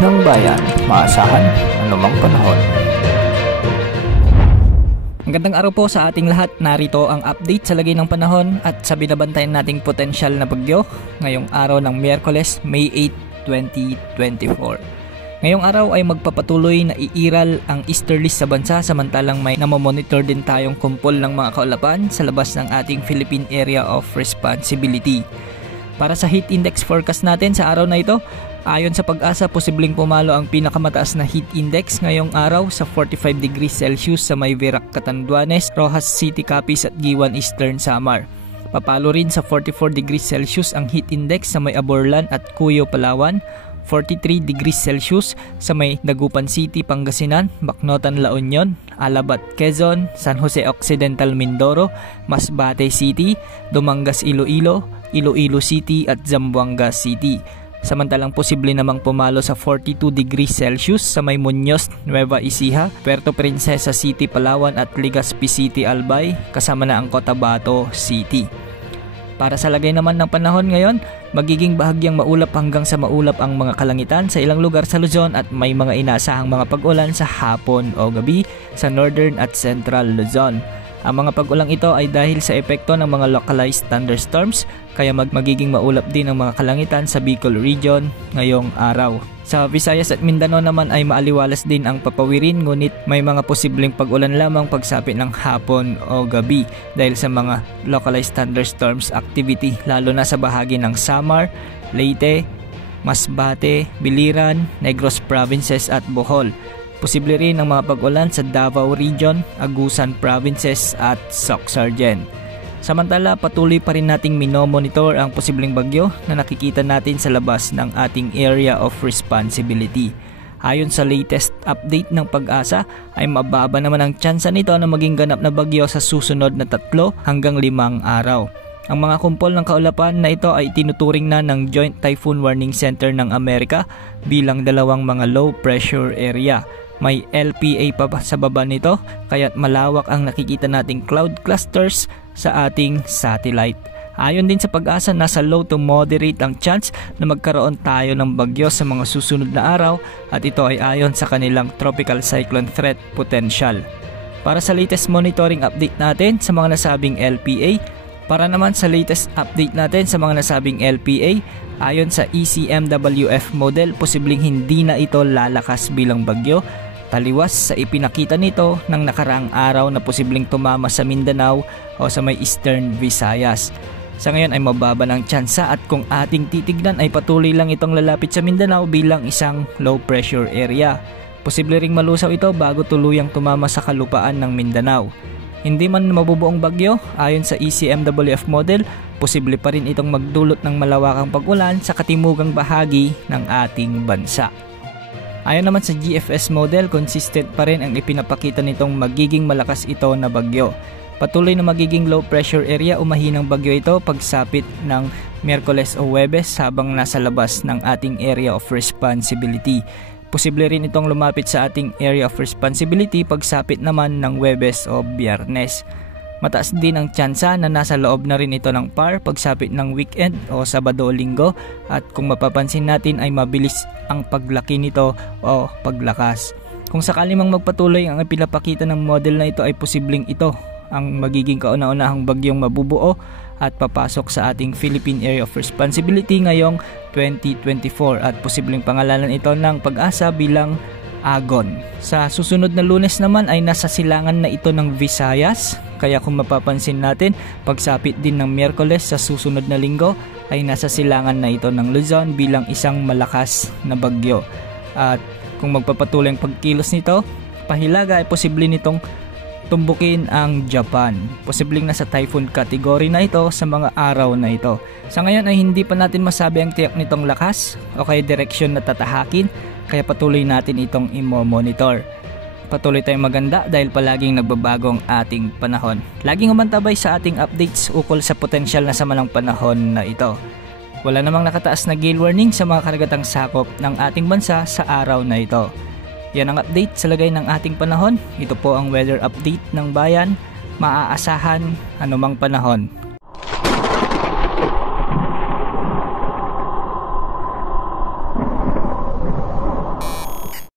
ng bayan, maasahan anumang panahon. Magandang araw po sa ating lahat. Narito ang update sa lagay ng panahon at sa binabantayan nating potensyal na bagyo ngayong araw ng Miyerkules, May 8, 2024. Ngayong araw ay magpapatuloy na iiral ang easterlies sa bansa samantalang may namomonitor din tayong kumpol ng mga kaulapan sa labas ng ating Philippine Area of Responsibility. Para sa heat index forecast natin sa araw na ito, ayon sa Pag-asa, posibleng pumalo ang pinakamataas na heat index ngayong araw sa 45 degrees Celsius sa may Virac, Catanduanes, Roxas City, Capiz at Giwan, Eastern Samar. Papalo rin sa 44 degrees Celsius ang heat index sa may Aborlan at Cuyo, Palawan, 43 degrees Celsius sa may Dagupan City, Pangasinan, Bacnotan, La Union, Alabat, Quezon, San Jose Occidental, Mindoro, Masbate City, Dumangas, Iloilo, Iloilo City at Zamboanga City. Samantalang posible namang pumalo sa 42 degrees Celsius sa may Muñoz, Nueva Ecija, Puerto Princesa City, Palawan at Legazpi City, Albay, kasama na ang Cotabato City. Para sa lagay naman ng panahon ngayon, magiging bahagyang maulap hanggang sa maulap ang mga kalangitan sa ilang lugar sa Luzon at may mga inaasahang mga pag-ulan sa hapon o gabi sa Northern at Central Luzon. Ang mga pag-ulang ito ay dahil sa epekto ng mga localized thunderstorms kaya magiging maulap din ang mga kalangitan sa Bicol Region ngayong araw. Sa Visayas at Mindanao naman ay maaliwalas din ang papawirin ngunit may mga posibleng pag-ulan lamang pagsapit ng hapon o gabi dahil sa mga localized thunderstorms activity lalo na sa bahagi ng Samar, Leyte, Masbate, Biliran, Negros Provinces at Bohol. Posible rin ang mga pag-ulan sa Davao Region, Agusan Provinces at Soc-Sargen. Samantala, patuloy pa rin nating minomonitor ang posibleng bagyo na nakikita natin sa labas ng ating Area of Responsibility. Ayon sa latest update ng Pag-asa, ay mababa naman ang tsansa nito na maging ganap na bagyo sa susunod na 3 hanggang 5 araw. Ang mga kumpol ng kaulapan na ito ay tinuturing na ng Joint Typhoon Warning Center ng Amerika bilang dalawang mga low pressure area. May LPA pa sa baba nito kaya't malawak ang nakikita nating cloud clusters sa ating satellite. Ayon din sa Pag-asa, nasa low to moderate ang chance na magkaroon tayo ng bagyo sa mga susunod na araw at ito ay ayon sa kanilang tropical cyclone threat potential. Para sa latest monitoring update natin sa mga nasabing LPA, ayon sa ECMWF model, posibleng hindi na ito lalakas bilang bagyo. Taliwas sa ipinakita nito ng nakaraang araw na posibleng tumama sa Mindanao o sa may Eastern Visayas. Sa ngayon ay mababa ng tsansa at kung ating titignan ay patuloy lang itong lalapit sa Mindanao bilang isang low pressure area. Posible ring malusaw ito bago tuluyang tumama sa kalupaan ng Mindanao. Hindi man mabubuong bagyo, ayon sa ECMWF model, posible pa rin itong magdulot ng malawakang pag-ulan sa katimugang bahagi ng ating bansa. Ayon naman sa GFS model, consistent pa rin ang ipinapakita nitong magiging malakas ito na bagyo. Patuloy na magiging low pressure area o mahinang bagyo ito pagsapit ng Miyerkules o Huwebes habang nasa labas ng ating Area of Responsibility. Posible rin itong lumapit sa ating Area of Responsibility pagsapit naman ng Huwebes o Biyernes. Mataas din ang tsansa na nasa loob na rin ito ng PAR pagsapit ng weekend o Sabado o Linggo at kung mapapansin natin ay mabilis ang paglaki nito o paglakas. Kung sakali mang magpatuloy ang ipinapakita ng model na ito ay posibleng ito ang magiging kauna-unahang bagyong mabubuo at papasok sa ating Philippine Area of Responsibility ngayong 2024 at posibleng pangalanan ito ng Pag-asa bilang Agon. Sa susunod na Lunes naman ay nasa silangan na ito ng Visayas, kaya kung mapapansin natin, pagsapit din ng Miyerkules sa susunod na Linggo ay nasa silangan na ito ng Luzon bilang isang malakas na bagyo. At kung magpapatuloy ang pagkilos nito, pahilaga ay posible nitong tumbukin ang Japan. Posibleng nasa typhoon category na ito sa mga araw na ito. Sa ngayon ay hindi pa natin masabi ang tiyak nitong lakas o kaya direksyon na tatahakin, kaya patuloy natin itong imo-monitor. Patuloy tayong maganda dahil palaging nagbabago ang ating panahon. Laging umantabay sa ating updates ukol sa potensyal na samalang panahon na ito. Wala namang nakataas na gale warning sa mga karagatang sakop ng ating bansa sa araw na ito. Yan ang update sa lagay ng ating panahon. Ito po ang weather update ng bayan. Maaasahan anumang panahon.